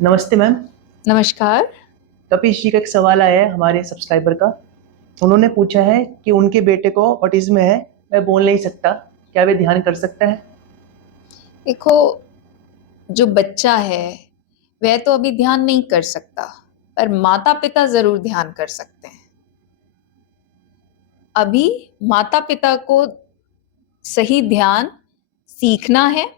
नमस्ते मैम। नमस्कार। कपिश जी का एक सवाल आया है हमारे सब्सक्राइबर का। उन्होंने पूछा है कि उनके बेटे को ऑटिज्म है, वह बोल नहीं सकता, क्या वे ध्यान कर सकता है? देखो, जो बच्चा है वह तो अभी ध्यान नहीं कर सकता, पर माता पिता जरूर ध्यान कर सकते हैं। अभी माता पिता को सही ध्यान सीखना है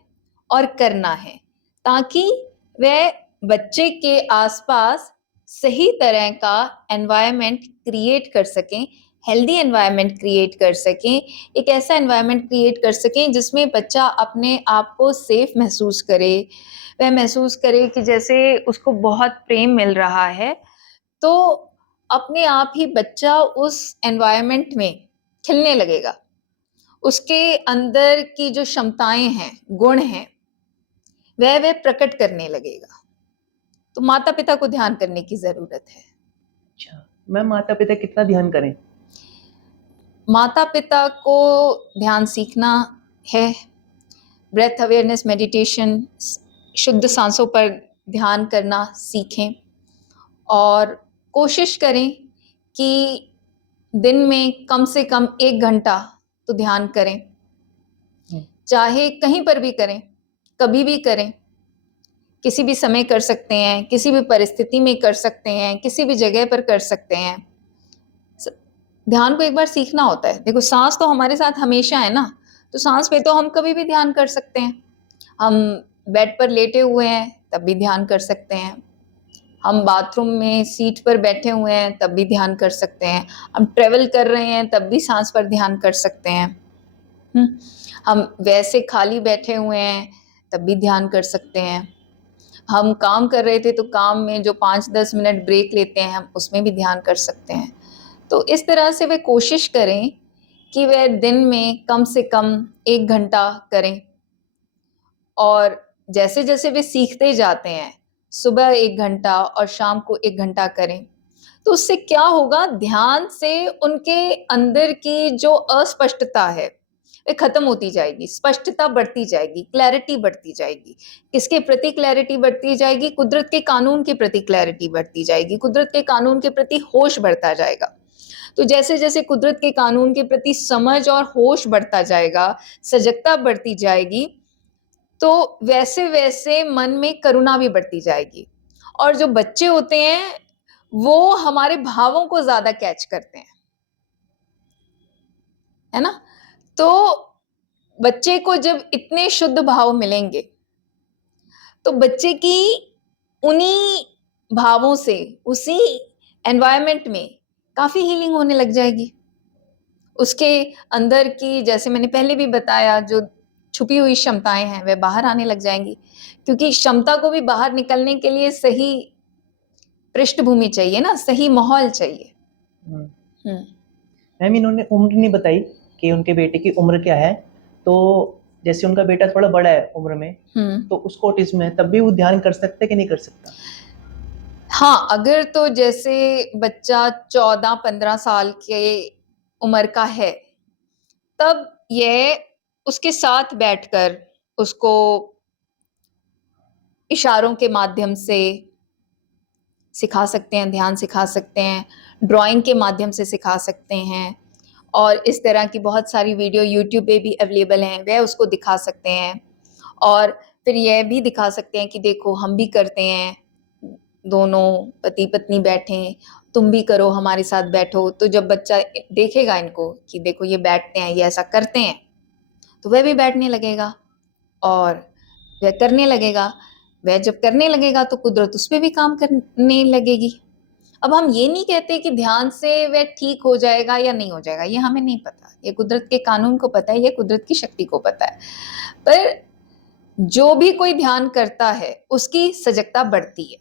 और करना है, ताकि वह बच्चे के आसपास सही तरह का एनवायरनमेंट क्रिएट कर सकें, हेल्दी एनवायरनमेंट क्रिएट कर सकें, एक ऐसा एनवायरनमेंट क्रिएट कर सकें जिसमें बच्चा अपने आप को सेफ महसूस करे। वह महसूस करे कि जैसे उसको बहुत प्रेम मिल रहा है, तो अपने आप ही बच्चा उस एनवायरनमेंट में खिलने लगेगा। उसके अंदर की जो क्षमताएं हैं, गुण हैं, वह प्रकट करने लगेगा। तो माता पिता को ध्यान करने की जरूरत है। अच्छा मैम, माता पिता कितना ध्यान करें? माता पिता को ध्यान सीखना है। ब्रेथ अवेयरनेस मेडिटेशन, शुद्ध सांसों पर ध्यान करना सीखें और कोशिश करें कि दिन में कम से कम 1 घंटा तो ध्यान करें। चाहे कहीं पर भी करें, कभी भी करें, किसी भी समय कर सकते हैं, किसी भी परिस्थिति में कर सकते हैं, किसी भी जगह पर कर सकते हैं। ध्यान को एक बार सीखना होता है। देखो, सांस तो हमारे साथ हमेशा है ना, तो सांस पे तो हम कभी भी ध्यान कर सकते हैं। हम बेड पर लेटे हुए हैं तब भी ध्यान कर सकते हैं। हम बाथरूम में सीट पर बैठे हुए हैं तब भी ध्यान कर सकते हैं। हम ट्रेवल कर रहे हैं तब भी सांस पर ध्यान कर सकते हैं। हम वैसे खाली बैठे हुए हैं तब भी ध्यान कर सकते हैं। हम काम कर रहे थे तो काम में जो 5-10 मिनट ब्रेक लेते हैं, हम उसमें भी ध्यान कर सकते हैं। तो इस तरह से वे कोशिश करें कि वह दिन में कम से कम 1 घंटा करें। और जैसे जैसे वे सीखते जाते हैं, सुबह 1 घंटा और शाम को 1 घंटा करें, तो उससे क्या होगा, ध्यान से उनके अंदर की जो अस्पष्टता है वे खत्म होती जाएगी, स्पष्टता बढ़ती जाएगी, क्लैरिटी बढ़ती जाएगी। किसके प्रति क्लैरिटी बढ़ती जाएगी? कुदरत के कानून के प्रति क्लैरिटी बढ़ती जाएगी, कुदरत के कानून के प्रति होश बढ़ता जाएगा। तो जैसे जैसे कुदरत के कानून के प्रति समझ और होश बढ़ता जाएगा, सजगता बढ़ती जाएगी, तो वैसे वैसे मन में करुणा भी बढ़ती जाएगी। और जो बच्चे होते हैं वो हमारे भावों को ज्यादा कैच करते हैं, है ना? तो बच्चे को जब इतने शुद्ध भाव मिलेंगे, तो बच्चे की उन्हीं भावों से, उसी एनवायरनमेंट में काफी हीलिंग होने लग जाएगी। उसके अंदर की, जैसे मैंने पहले भी बताया, जो छुपी हुई क्षमताएं हैं वह बाहर आने लग जाएंगी। क्योंकि क्षमता को भी बाहर निकलने के लिए सही पृष्ठभूमि चाहिए ना, सही माहौल चाहिए। हम्म। मैम, इन्होंने उम्र नहीं बताई कि उनके बेटे की उम्र क्या है। तो जैसे उनका बेटा थोड़ा बड़ा है उम्र में, तो उसको ऑटिज्म है, तब भी वो ध्यान कर सकता है कि नहीं कर सकता? हाँ, अगर तो जैसे बच्चा 14-15 साल के उम्र का है, तब यह उसके साथ बैठकर उसको इशारों के माध्यम से सिखा सकते हैं, ध्यान सिखा सकते हैं, ड्राइंग के माध्यम से सिखा सकते हैं। और इस तरह की बहुत सारी वीडियो यूट्यूब पे भी अवेलेबल हैं, वह उसको दिखा सकते हैं। और फिर यह भी दिखा सकते हैं कि देखो, हम भी करते हैं, दोनों पति पत्नी बैठे, तुम भी करो, हमारे साथ बैठो। तो जब बच्चा देखेगा इनको कि देखो ये बैठते हैं, ये ऐसा करते हैं, तो वह भी बैठने लगेगा और वह करने लगेगा। वह जब करने लगेगा तो कुदरत उस पर भी काम करने लगेगी। अब हम ये नहीं कहते कि ध्यान से वह ठीक हो जाएगा या नहीं हो जाएगा, ये हमें नहीं पता, ये कुदरत के कानून को पता है, ये कुदरत की शक्ति को पता है। पर जो भी कोई ध्यान करता है उसकी सजगता बढ़ती है,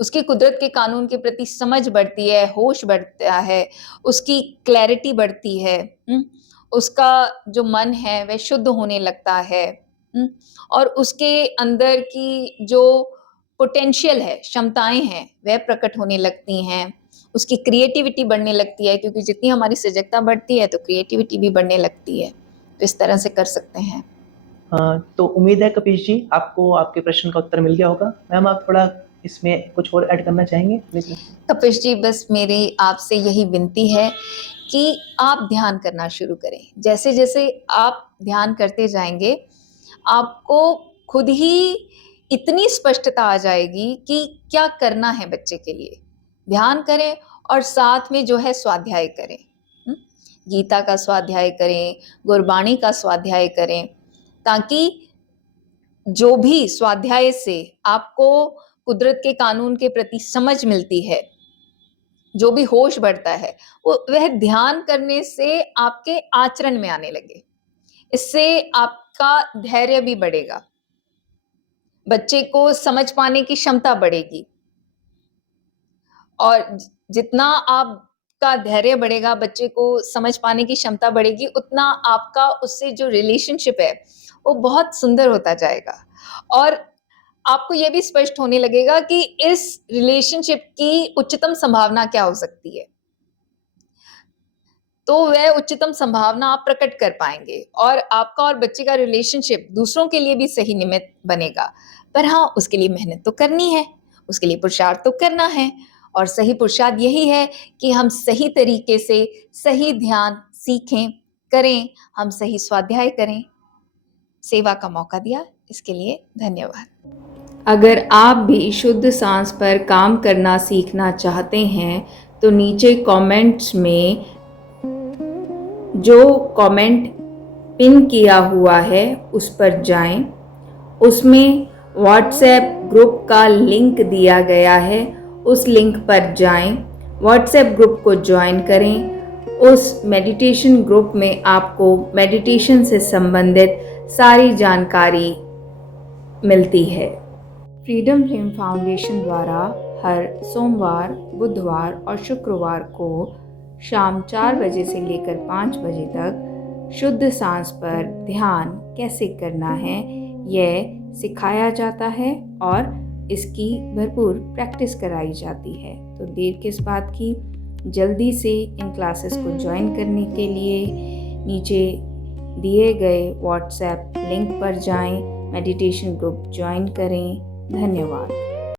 उसकी कुदरत के कानून के प्रति समझ बढ़ती है, होश बढ़ता है, उसकी क्लैरिटी बढ़ती है। उसका जो मन है वह शुद्ध होने लगता है। और उसके अंदर की जो पोटेंशियल है, क्षमताएं हैं, वह प्रकट होने लगती हैं। उसकी क्रिएटिविटी बढ़ने लगती है, क्योंकि जितनी हमारी सजगता बढ़ती है तो क्रिएटिविटी भी बढ़ने लगती है। तो इस तरह से कर सकते हैं। तो उम्मीद है कपिश जी आपको आपके प्रश्न का उत्तर मिल गया होगा। मैम आप थोड़ा इसमें कुछ और ऐड करना चाहेंगे? कपिश जी, बस मेरी आपसे यही विनती है कि आप ध्यान करना शुरू करें। जैसे जैसे आप ध्यान करते जाएंगे आपको खुद ही इतनी स्पष्टता आ जाएगी कि क्या करना है बच्चे के लिए। ध्यान करें और साथ में जो है स्वाध्याय करें। गीता का स्वाध्याय करें, गुरबाणी का स्वाध्याय करें, ताकि जो भी स्वाध्याय से आपको कुदरत के कानून के प्रति समझ मिलती है, जो भी होश बढ़ता है, वह ध्यान करने से आपके आचरण में आने लगे। इससे आपका धैर्य भी बढ़ेगा, बच्चे को समझ पाने की क्षमता बढ़ेगी, और जितना आपका धैर्य बढ़ेगा, बच्चे को समझ पाने की क्षमता बढ़ेगी, उतना आपका उससे जो रिलेशनशिप है वो बहुत सुंदर होता जाएगा। और आपको यह भी स्पष्ट होने लगेगा कि इस रिलेशनशिप की उच्चतम संभावना क्या हो सकती है। तो वह उच्चतम संभावना आप प्रकट कर पाएंगे और आपका और बच्चे का रिलेशनशिप दूसरों के लिए भी सही निमित्त बनेगा। पर हाँ, उसके लिए मेहनत तो करनी है, उसके लिए पुरुषार्थ तो करना है, और सही पुरुषार्थ यही है कि हम सही तरीके से सही ध्यान सीखें, करें, हम सही स्वाध्याय करें। सेवा का मौका दिया इसके लिए धन्यवाद। अगर आप भी शुद्ध सांस पर काम करना सीखना चाहते हैं तो नीचे कमेंट्स में जो कमेंट पिन किया हुआ है उस पर जाएं। उसमें व्हाट्सएप ग्रुप का लिंक दिया गया है, उस लिंक पर जाएं, व्हाट्सएप ग्रुप को ज्वाइन करें। उस मेडिटेशन ग्रुप में आपको मेडिटेशन से संबंधित सारी जानकारी मिलती है। फ्रीडम फ्लेम फाउंडेशन द्वारा हर सोमवार, बुधवार और शुक्रवार को शाम 4 बजे से लेकर 5 बजे तक शुद्ध सांस पर ध्यान कैसे करना है यह सिखाया जाता है और इसकी भरपूर प्रैक्टिस कराई जाती है। तो देर किस बात की, जल्दी से इन क्लासेस को ज्वाइन करने के लिए नीचे दिए गए व्हाट्सएप लिंक पर जाएं, मेडिटेशन ग्रुप ज्वाइन करें। धन्यवाद।